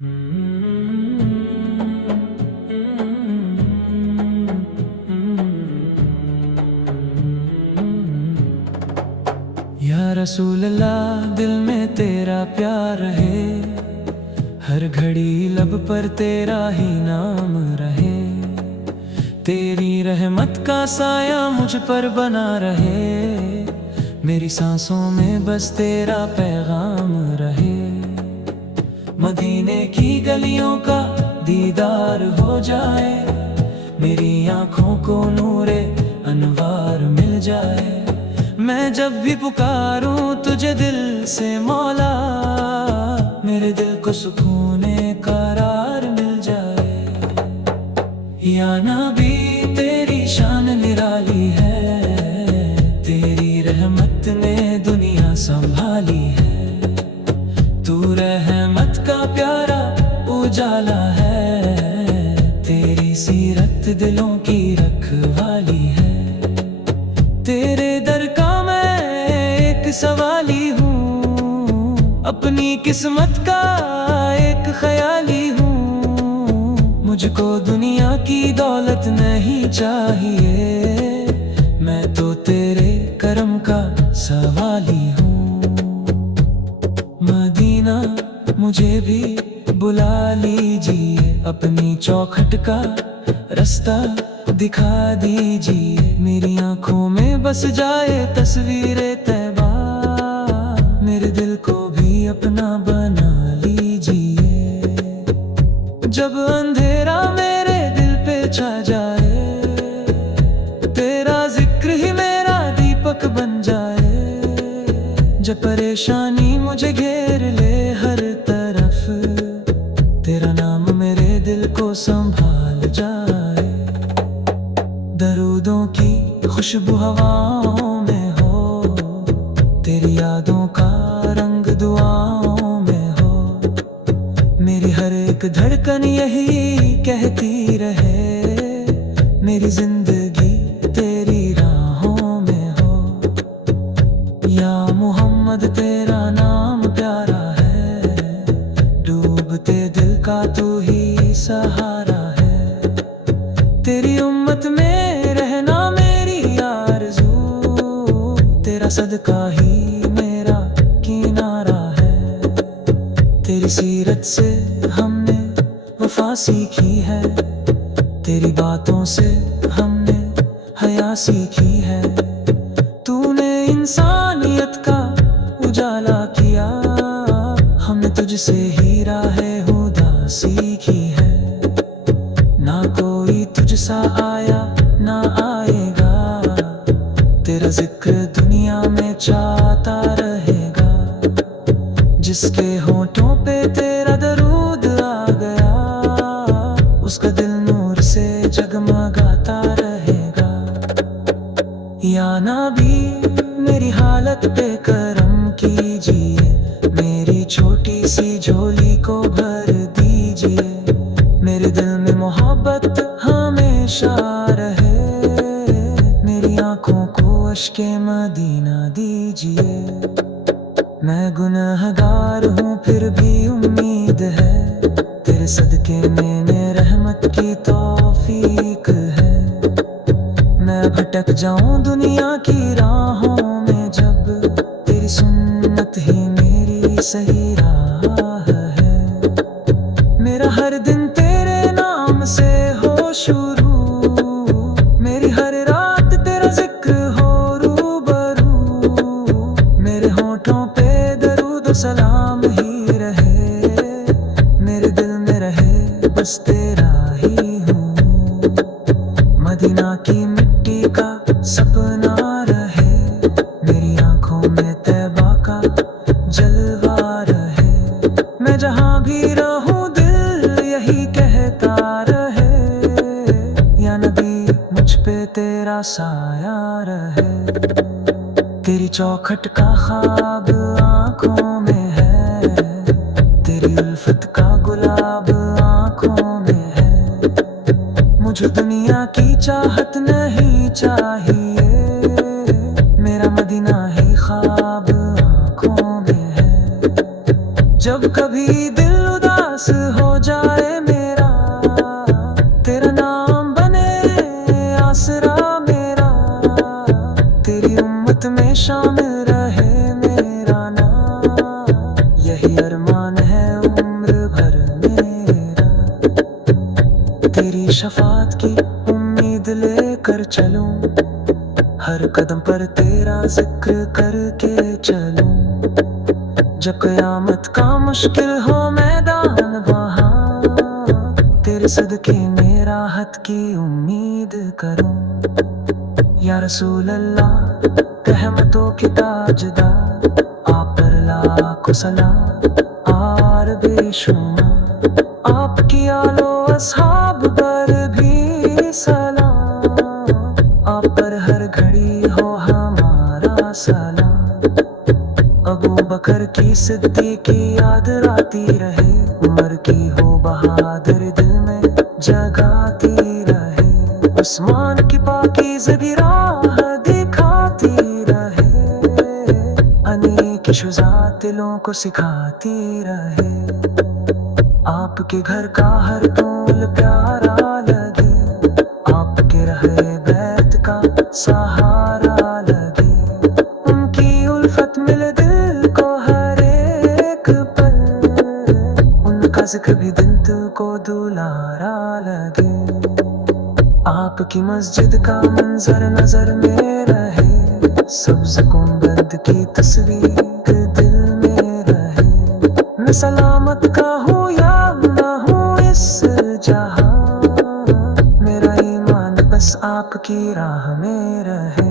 या रसूल अल्लाह, दिल में तेरा प्यार रहे, हर घड़ी लब पर तेरा ही नाम रहे। तेरी रहमत का साया मुझ पर बना रहे, मेरी सांसों में बस तेरा पैगाम रहे। मदीने की गलियों का दीदार हो जाए, मेरी आँखों को नूरे अनवार मिल जाए। मैं जब भी पुकारूं तुझे दिल से मौला, मेरे दिल को सुकून करार मिल जाए। या नबी तेरी शान निराली है, तेरी रहमत ने दुनिया संभाली है। तू रहमत का प्यारा उजाला है, तेरी सीरत दिलों की रखवाली है। तेरे दर का मैं एक सवाली हूँ, अपनी किस्मत का एक ख्याली हूँ। मुझको दुनिया की दौलत नहीं चाहिए, मैं तो तेरे करम का सवाली हूँ। मदीना मुझे भी बुला लीजिए, अपनी चौखट का रास्ता दिखा दीजिए। मेरी आँखों में बस जाए तस्वीरे तैबा, मेरे दिल को भी अपना बना लीजिए। जब अंधेरा मेरे दिल पे छा जाए, तेरा जिक्र ही मेरा दीपक बन जाए। जब परेशानी मुझे घेर ले हर तरफ, तेरा नाम मेरे दिल को संभाल जाए। दरूदों की खुशबू हवाओं में हो, तेरी यादों का रंग दुआओं में हो। मेरी हर एक धड़कन यही कहती रहे, मेरी जिंदगी तेरी राहों में हो। या मोहम्मद तेरा नाम प्यारा है, डूबते दिल का तू ही सहारा है। तेरी उम्मत में रहना मेरी आरज़ू, तेरा सदका ही मेरा किनारा है। तेरी सीरत से हमने वफा सीखी है, तेरी बातों से हमने हया सीखी है। तूने इंसानियत का उजाला किया, हमने तुझसे ही राहे हुदा सीखी है। ना कोई तुझसा आया ना आएगा, तेरा जिक्र दुनिया में चाहता रहेगा। जिसके होठों पे तेरा दरूद आ गया, उसका दिल नूर से जगमगाता रहेगा। या नबी मेरी हालत पे करम कीजिए, मेरी छोटी सी झोली को भर दीजिए। मेरे दिल में मोहब्बत हमेशा रहे, मेरी आँखों को अश्के मदीना दीजिए। मैं गुनहगार हूँ फिर भी उम्मीद है, तेरे सदके में रहमत की तौफीक है। मैं भटक जाऊँ दुनिया की राहों में, जब तेरी सुन्नत ही मेरी सही राह है। मेरा हर दिन तेरे नाम से हो शुरू, मेरी हर रात तेरा जिक्र हो रूबरू। मेरे होठों पे दरूद सलाम ही रहे, मेरे दिल में रहे बस तेरा ही हूँ। मदीना की मिट्टी का सपना रहे, मेरी आँखों में तैबा का जलवा रहे। मैं जहाँ भी रहूँ दिल यही कहता रहे, या नबी मुझ पे तेरा साया रहे। तेरी चौखट का ख्वाब आँखों में है, तेरी उल्फत का गुलाब आँखों में है। मुझे दुनिया की चाहत नहीं चाहिए, मेरा मदीना ही ख्वाब आँखों में है। जब कभी दिल उदास हो शामिल रहे मेरा नाम, यही अरमान है उम्र भर मेरा। तेरी शफात की उम्मीद लेकर चलूं, हर कदम पर तेरा जिक्र करके चलूं। जब कयामत का मुश्किल हो मैदान वहाँ, तेरे सदके में राहत की उम्मीद करूं। या रसूल अल्लाह, रहमतों की ताजदार, आप पर लाखों सलाम आर बेशुमार। आपकी आलो अस्हाब पर भी सलाम, आप पर हर घड़ी हो हमारा सलाम। अबू बकर की सिद्दीकी याद आती रहे, उमर की हो बहादुर दिल में जगाती रहे। उस्मान की पाकीज़गी राह दिखाती रहे, अली की शुजाअत दिलों को सिखाती रहे। आपके घर का हर तूल प्यारा लगे, आपके रहे बैत का सहारा लगे। उनकी उल्फत मिले दिल को हर एक पल, उनका जिक्र भी दिल को दुलारा लगे। आपकी मस्जिद का मंजर नजर में रहे, सब्ज गुंबद की तस्वीर दिल में रहे। मैं सलामत का हूँ या ना हूँ इस जहां, मेरा ईमान बस आपकी राह में रहे।